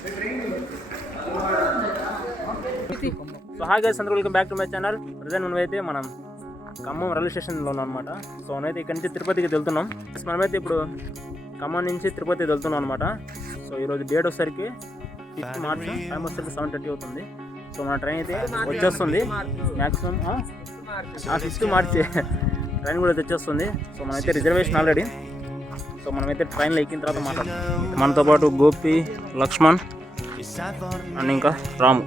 So hi guys అందరూ welcome back to my channel present మనమైతే మనం ఖమ్మం రైల్వే స్టేషన్లో ఉన్నాం అనమాట సో మనమైతే ఇక్కడ నుంచి తిరుపతికి వెళ్తున్నాం. మనమైతే ఇప్పుడు ఖమ్మం నుంచి తిరుపతి వెళ్తున్నాం అనమాట సో ఈరోజు డేట్ వచ్చేసరికి ఫిఫ్త్ మార్చ్ టైం వచ్చేసరికి సెవెన్ థర్టీ అవుతుంది. సో మన ట్రైన్ అయితే వచ్చేస్తుంది. మ్యాక్సిమం ఫిఫ్త్ మార్చ్ ట్రైన్ కూడా తెచ్చేస్తుంది. సో మనమైతే రిజర్వేషన్ ఆల్రెడీ సో మనమైతే ట్రైన్లో ఎక్కిన తర్వాత మాట్లాడతాం మనతో పాటు గోపి లక్ష్మణ్ అండ్ ఇంకా రాము.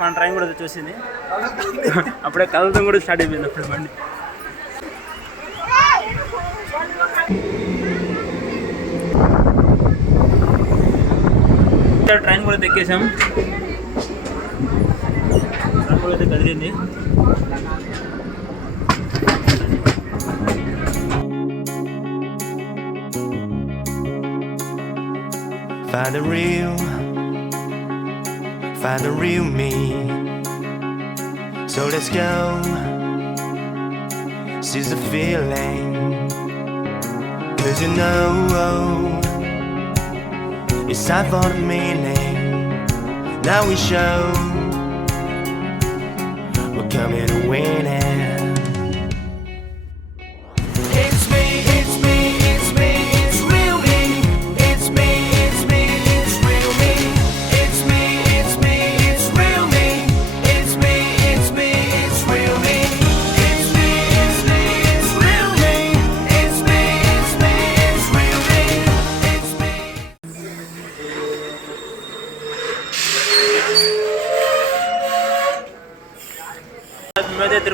మన ట్రైన్ కూడా వచ్చేసింది అప్పుడే కలతం కూడా స్టార్ట్ అయిపోయింది అప్పుడు బండి. ట్రైన్ కూడా ఎక్కేసాం ట్రైన్ కూడా అయితే కదిలింది Find the real, find the real me. So let's go. Seize the feeling. Cause you know it's time for the meaning. Now we show we're coming to win it.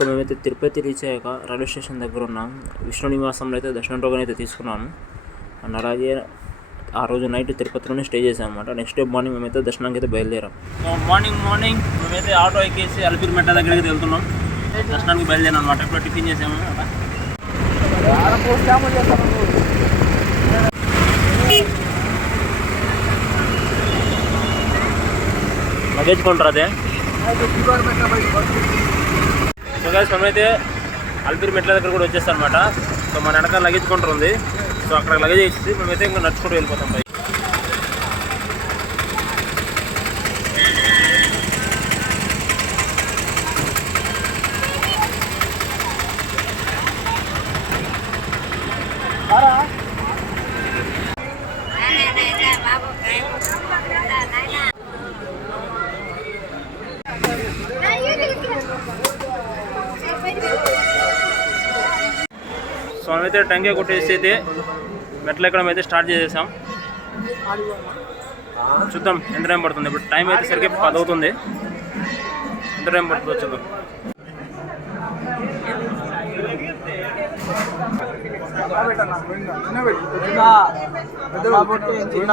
So మేమైతే Tirupati reach అయ్యాక railway station దగ్గర ఉన్నాం విష్ణు నివాసంలో అయితే దర్శనం token అయితే తీసుకున్నాము. And అలాగే ఆ రోజు నైట్ తిరుపతిలోనే స్టే చేసాం అనమాట నెక్స్ట్ డే మార్నింగ్ మేమైతే దర్శనానికి అయితే బయలుదేరాం మార్నింగ్ మార్నింగ్ మేమైతే ఆటో ఎక్కేసి అలిపిరి మెట్ట దగ్గరికి వెళ్తున్నాం. దర్శనానికి బయలుదేరాం అనమాట ఇప్పుడు టిఫిన్ చేసాము లగేజ్ కౌంటర్ అదే? సో గాయస్ మనమైతే అల్పిరి మెట్ల దగ్గర కూడా వచ్చేస్తాం అనమాట సో మన వెనకాల లగేజ్ కౌంటర్ ఉంది. సో అక్కడ లగేజ్ వేసి మేమైతే ఇంకా నడుచుకుంటూ వెళ్ళిపోతాం పై. సో మనమైతే టంకే కొట్టేసి అయితే మెట్లు ఎక్కడం అయితే స్టార్ట్ చేసేసాం. చూద్దాం ఎంత టైం పడుతుంది. ఇప్పుడు టైం అయితే సరిగ్గా పది అవుతుంది ఎంత టైం పడుతుందో చూద్దాం. చిన్న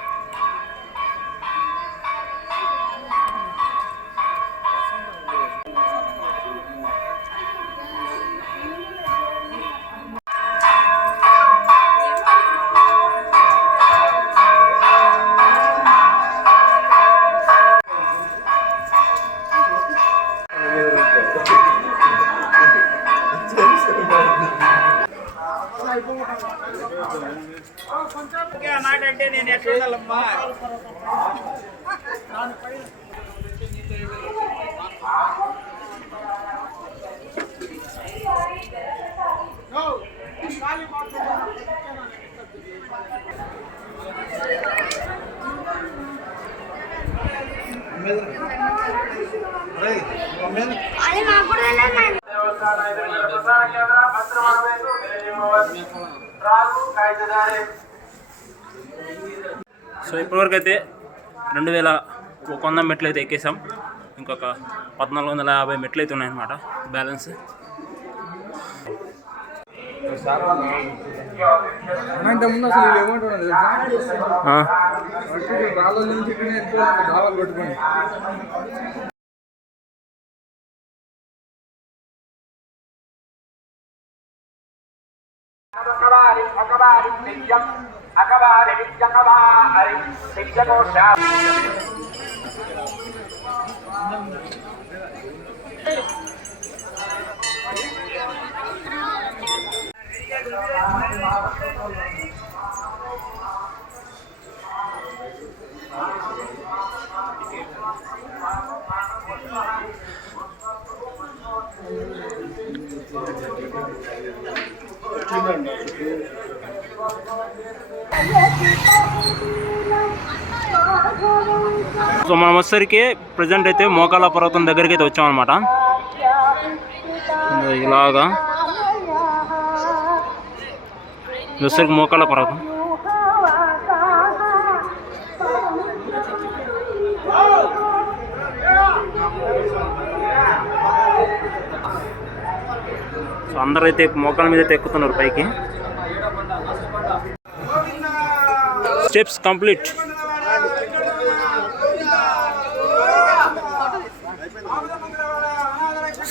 సో ఇప్పటివరకు అయితే రెండు వేల ఒక వంద మెట్లు అయితే ఎక్కేసాం ఇంకొక పద్నాలుగు వందల యాభై మెట్లు అయితే ఉన్నాయన్నమాట బ్యాలెన్స్ అంటే ముందు అసలు వీళ్ళు ఏమంటున్నారు తెలుసా ఆ, అటు రాళ్ళ నుంచి ఇక్కడ వెళ్ళిపోవాలి దావాలు కొట్టుకొని సో మనం వచ్చేసరికి ప్రజెంట్ అయితే మోకాల పర్వతం దగ్గరికి అయితే వచ్చామన్నమాట ఇలాగా. వచ్చేసరికి మోకాల పర్వతం. సో అందరూ అయితే మోకాల మీద అయితే ఎక్కుతున్నారు పైకి. Steps complete.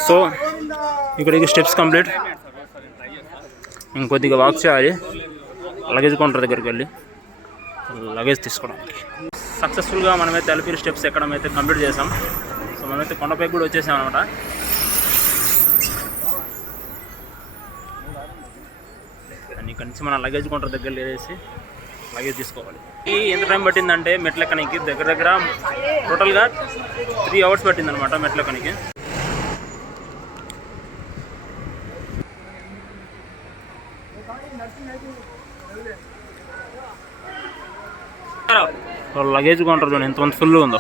సో ఇక్కడికి స్టెప్స్ కంప్లీట్. ఇంకొద్దిగా వాక్ చేయాలి. లగేజ్ కౌంటర్ దగ్గరికి వెళ్ళి లగేజ్ తీసుకోవడానికి. సక్సెస్ఫుల్గా మనమైతే అలిపిరి స్టెప్స్ ఎక్కడం అయితే కంప్లీట్ చేసాం. సో మనమైతే కొండపై కూడా వచ్చేసాం అనమాట అండ్ ఇక్కడి నుంచి మన లగేజ్ కౌంటర్ దగ్గర లేదేసి లగేజ్ తీసుకోవాలి. ఈ ఎంత టైం పట్టిందంటే మెట్లెక్కనికి దగ్గర దగ్గర టోటల్గా త్రీ అవర్స్ పట్టిందనమాట మెట్లెక్కనికి లగేజ్ కౌంటర్ చూడండి ఎంతమంది ఫుల్ ఉందో.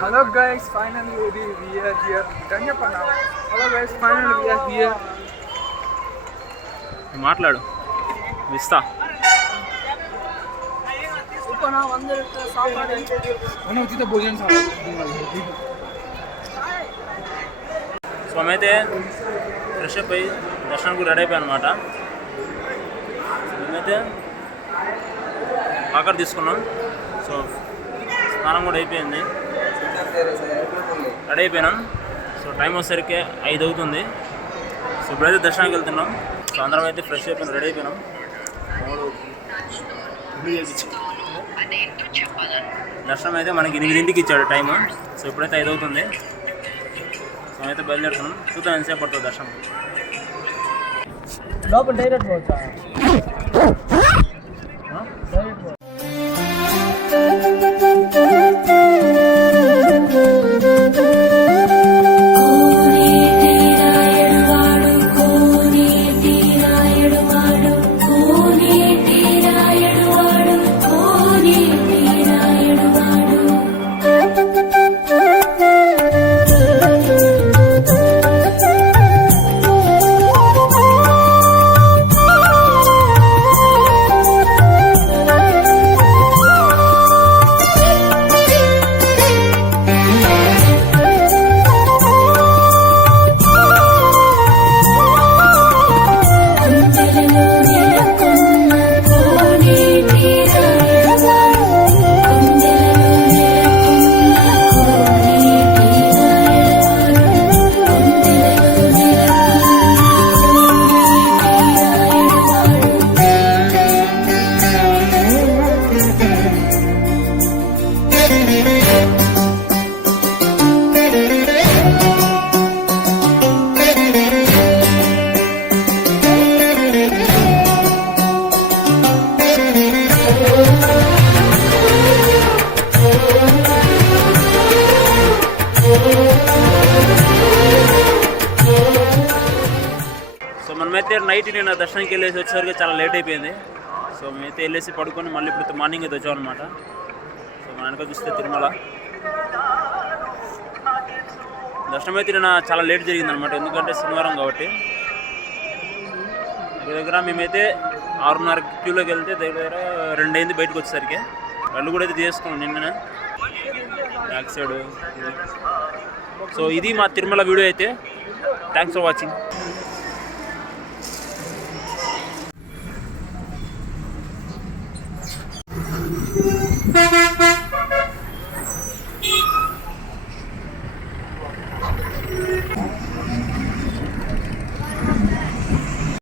హలో గైస్ ఫైనల్ ఇది here hello guys final here మాట్లాడు. ఇస్తా. సో మేమైతే ఫ్రెష్ అప్ అయ్యి దర్శనానికి రెడీ అయిపోయాయి అనమాట మేమైతే ఆకర్ తీసుకున్నాం. సో స్నానం కూడా అయిపోయింది. రెడీ అయిపోయినాం. సో టైం వచ్చేసరికి ఐదు అవుతుంది. సో ఇప్పుడైతే దర్శనానికి వెళ్తున్నాం. అందరం అయితే ఫ్రెష్ అయిపోయినాం. రెడీ అయిపోయినాం దర్శనం అయితే మనకి ఎనిమిదింటికి ఇచ్చాడు టైం సో ఇప్పుడైతే ఐదు అవుతుంది. సో అయితే బయలుదేరుతున్నాం. చూద్దాం ఎంతసేపు పడుతుంది దర్శనం. లోపల డైరెక్ట్ పోవచ్చా? దర్శనానికి వెళ్ళేసి వచ్చేసరికి చాలా లేట్ అయిపోయింది. సో మేమైతే వెళ్ళేసి పడుకొని మళ్ళీ ఇప్పుడు మార్నింగ్ అయితే వచ్చాం అనమాట సో మన వెనక చూస్తే తిరుమల. దర్శనం అయితే నేను చాలా లేట్ జరిగింది అనమాట ఎందుకంటే శనివారం కాబట్టి. దగ్గర దగ్గర మేమైతే ఆరున్నర క్యూలోకి వెళ్తే దగ్గర దగ్గర రెండు అయింది బయటకు వచ్చేసరికి. వాళ్ళు కూడా అయితే తీసుకున్నాం నిన్ననే. Back side. సో ఇది మా తిరుమల వీడియో అయితే. Thanks for watching